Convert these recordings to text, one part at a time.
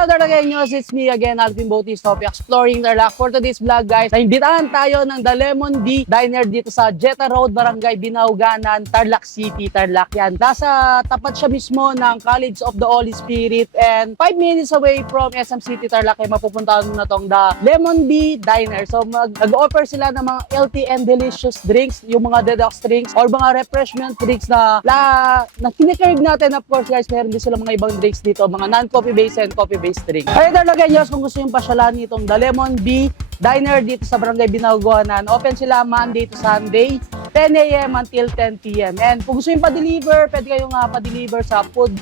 Hello Tarlakeños, it's me again, Alvin Bautista of Exploring Tarlac. For today's vlog guys, naimbitahan tayo ng The Lemon Bee Diner dito sa Jetta Road, Barangay Binauganan, Tarlac City, Tarlac yan. Nasa tapat siya mismo ng College of the Holy Spirit and 5 minutes away from SM City, Tarlac ay mapupuntahan mo na tong The Lemon Bee Diner. So nag-offer sila ng mga healthy and delicious drinks, yung mga detox drinks or mga refreshment drinks na kinikerve natin. Of course guys, meron din sila mga ibang drinks dito, mga non-coffee based and coffee-based drink. Kaya Tarlakeños, kung gusto yung pasyalan itong The Lemon Bee Diner dito sa Barangay Binauganan, open sila Monday to Sunday, 10 a.m. until 10 p.m. And kung gusto yung pa-deliver, pwede kayong pa-deliver sa Food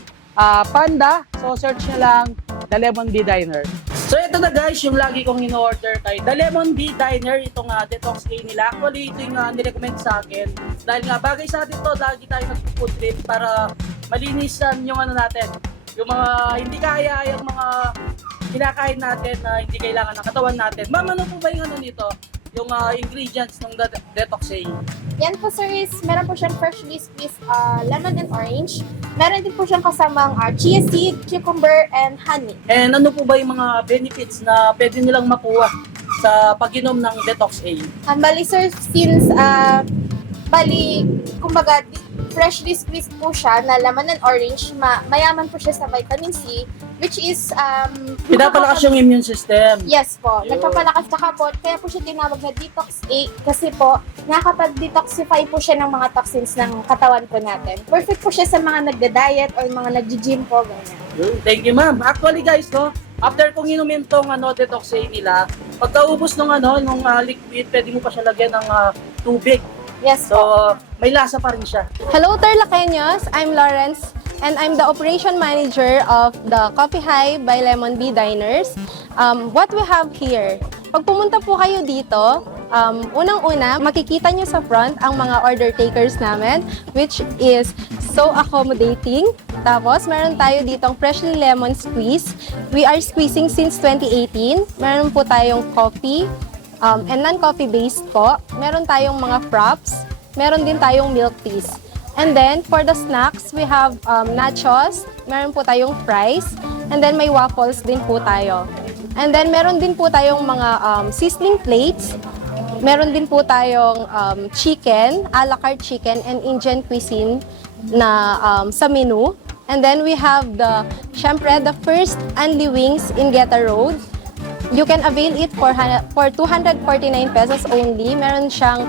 Panda. So search nyo lang The Lemon Bee Diner. So ito na guys, yung lagi kong in-order kay The Lemon Bee Diner, itong detox day nila. Actually, ito yung nirecommend sa akin. Dahil nga bagay sa atin to, lagi tayo mag-food trip para malinisan yung natin. Yung mga hindi kaya, yung mga kinakain natin na hindi kailangan ng katawan natin. Ma'am, ano po ba yung nito? Yung ingredients ng detox day? Yan po sir is, meron po siyang freshly squeezed lemon and orange. Meron din po siyang kasamang chia seed, cucumber, and honey. And ano po ba yung mga benefits na pwede nilang makuha sa pag-inom ng detox A? Bali sir, since kumbaga, freshly squeezed po siya na lemon and orange, mayaman po siya sa vitamin C, which is Pinapalakas yung immune system. Yes po, Yun. nagpapalakas tsaka po, kaya po siya tinawag na detox A kasi po nakakapag-detoxify po siya ng mga toxins ng katawan po natin. Perfect po siya sa mga nagda-diet or mga nag-gym po, ganyan. Thank you ma'am. Actually guys, no, after kong inumin tong detox A nila, pagkaubos ng nung liquid, pwede mo pa siya lagyan ng tubig. Yes So, po. may lasa pa rin siya. Hello Tarlakeños, I'm Lawrence and I'm the operation manager of the Coffee Hive by Lemon Bee Diners. What we have here, pag pumunta po kayo dito, unang-una, makikita nyo sa front ang mga order takers namin, which is so accommodating. Tapos, meron tayo ditong freshly lemon squeeze. We are squeezing since 2018. Meron po tayong coffee, and non-coffee based po. Meron tayong mga props. Meron din tayong milk teas. And then, for the snacks, we have nachos. Meron po tayong fries. And then, may waffles din po tayo. And then, meron din po tayong mga sizzling plates. Meron din po tayong chicken, a la carte chicken and Indian cuisine na sa menu. And then, we have syempre, the first Andy Wings in Jetta Road. You can avail it for 249 pesos only. Meron siyang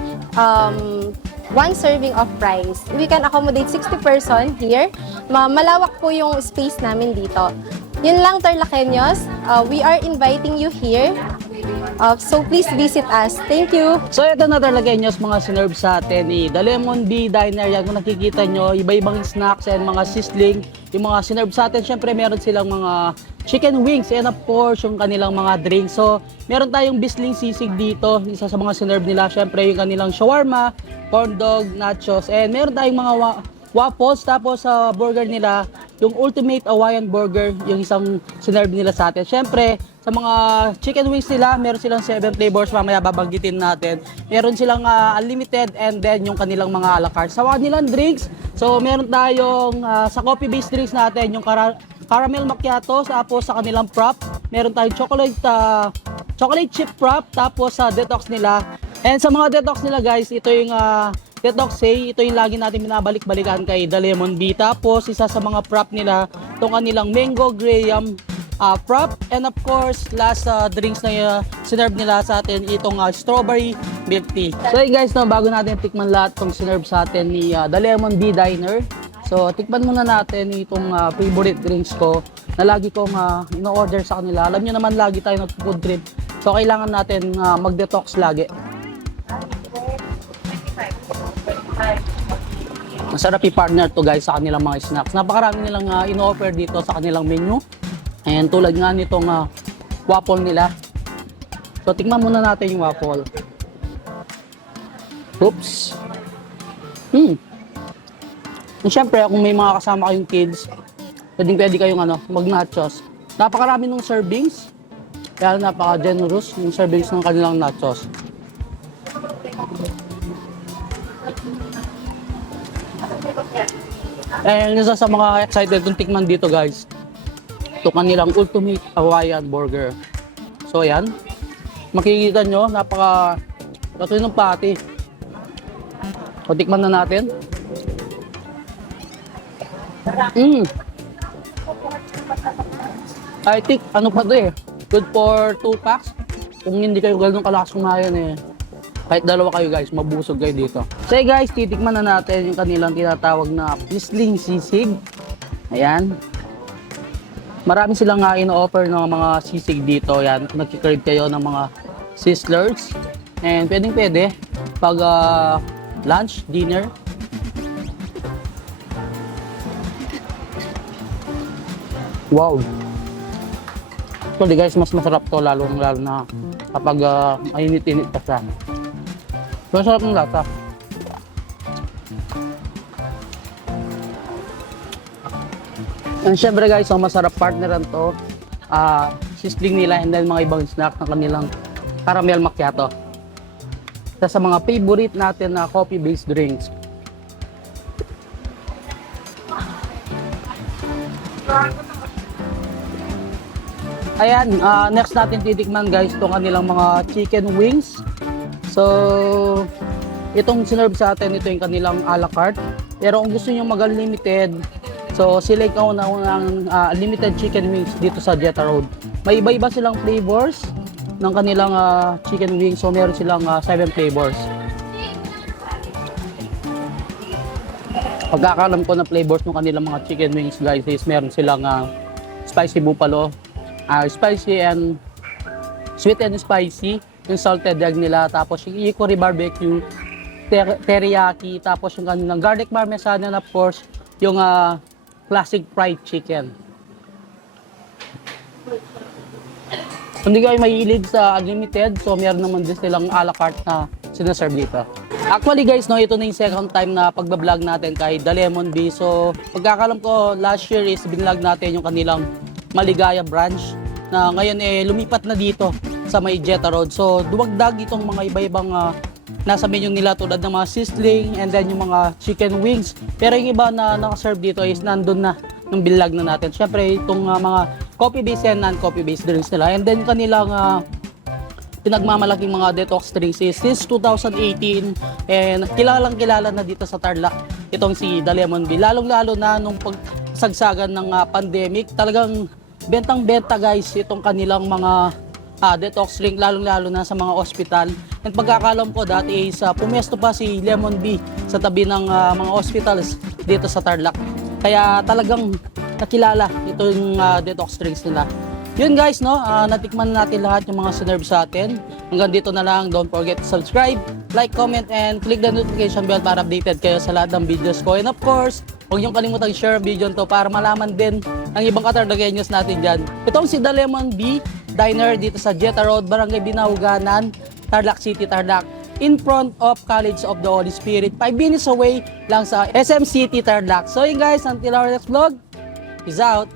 one serving of fries. We can accommodate 60 person here. Malawak po yung space namin dito. Yun lang Tarlakeños. We are inviting you here. So please visit us. Thank you. So ito na Tarlakeños, mga sinerve sa atin ni The Lemon Bee Diner. Yan kung nakikita nyo, iba-ibang snacks and mga sizzling. Yung mga sinerve sa atin, syempre meron silang mga chicken wings and of course yung kanilang mga drinks. So meron tayong bisling sisig dito, isa sa mga sinerve nila. Syempre yung kanilang shawarma, corn dog, nachos, and meron tayong mga waffles. Tapos sa burger nila, yung Ultimate Hawaiian Burger, yung isang sinerve nila sa atin. Syempre, sa mga chicken wings nila, meron silang 7 flavors, mamaya babanggitin natin. Meron silang unlimited and then yung kanilang mga a la carte. Sa kanilang drinks, so meron tayong sa coffee-based drinks natin, yung caramel macchiato, tapos sa kanilang prop, meron tayong chocolate chip prop, tapos sa detox nila. And sa mga detox nila guys, ito yung detox say, ito yung lagi natin binabalik-balikan kay The Lemon Bee. Tapos isa sa mga prop nila, itong kanilang mango graham prop, and of course last drinks na sinerve nila sa atin, itong strawberry milk tea. So hey guys, no, bago natin tikman lahat itong sinerve sa atin ni The Lemon Bee Diner, so tikman muna natin itong favorite drinks ko na lagi kong ino-order sa kanila. Alam nyo naman, lagi tayo nag-food trip, so kailangan natin mag-detox lagi. Masarap i-partner to guys sa kanilang mga snacks. Napakarami nilang in-offer dito sa kanilang menu. And tulad nga nitong waffle nila. So tikman muna natin yung waffle. Oops. And syempre kung may mga kasama kayong kids, pwede kayong mag-nachos. Napakarami ng servings. Kaya napaka-generous yung servings ng kanilang nachos. And isa sa mga excited kong tikman dito guys, Ito kanilang Ultimate Hawaiian Burger. So ayan, makikita nyo, laki ng patty. O, tikman na natin. I think, ano pa to eh, good for 2 packs. Kung hindi kayo ganun kalakas kumain eh, kahit dalawa kayo guys, mabusog kayo dito. So guys, titikman na natin yung kanilang tinatawag na Sizzling Sisig. Ayan. Marami silang ino-offer ng mga sisig dito. Ayan, kung nagkikrave kayo ng mga sizzlers. And pwede pag lunch, dinner. Wow. Actually guys, mas masarap to lalo na kapag mainit-init pa siya. Masarap ng lasa. And syempre guys, ang masarap partneran to, sizzling nila and then mga ibang snack ng kanilang caramel macchiato. Isa sa mga favorite natin na coffee-based drinks. Ayan, next natin titikman guys itong kanilang mga chicken wings. So, itong sinerve sa atin, ito yung kanilang a la carte. Pero kung gusto nyo mag-unlimited, so select ako na ng unlimited chicken wings dito sa Jetta Road. May iba-iba silang flavors ng kanilang chicken wings. So, meron silang 7 flavors. Pagkakalam ko na flavors ng kanilang mga chicken wings guys is meron silang spicy buffalo, spicy and sweet and spicy, yung salted egg nila, tapos yung hickory barbecue, teriyaki, tapos yung kanilang garlic parmesan, and of course yung classic fried chicken. Kung hindi kayo mahilig sa unlimited, so meron naman din silang a la carte na sinaserve dito. Actually guys, no, ito na yung second time na pagbablog natin kay The Lemon Bee. So pagkakalam ko, last year is binlog natin yung kanilang Maligaya branch na ngayon lumipat na dito sa may Jetta Road. So duwagdag itong mga iba-ibang nasa menu nila tulad ng mga sizzling and then yung mga chicken wings. Pero yung iba na nakaserve dito is nandun na ng binlog na natin. Syempre itong mga coffee-based and non-coffee-based drinks nila. And then kanilang pinagmamalaking mga detox drinks is since 2018 and kilalang kilala na dito sa Tarlac itong si The Lemon Bee. Lalong-lalo na nung pagsagsagan ng pandemic, talagang bentang-benta guys itong kanilang mga detox drink, lalong-lalo na sa mga ospital. And pagkakalam ko dati is pumesto pa si Lemon Bee sa tabi ng mga hospitals dito sa Tarlac. Kaya talagang nakilala itong detox drinks nila. Yun guys, no, natikman natin lahat yung mga sinerve sa atin. Hanggang dito na lang. Don't forget to subscribe, like, comment, and click the notification bell para updated kayo sa lahat ng videos ko. And of course, huwag niyong kalimutang share ang video to para malaman din ang ibang Katardagueños natin dyan. Itong si The Lemon Bee Diner dito sa Jetta Road, Barangay Binauganan, Tarlac City, Tarlac. In front of College of the Holy Spirit. 5 minutes away lang sa SM City, Tarlac. So yun guys, until our next vlog, peace out!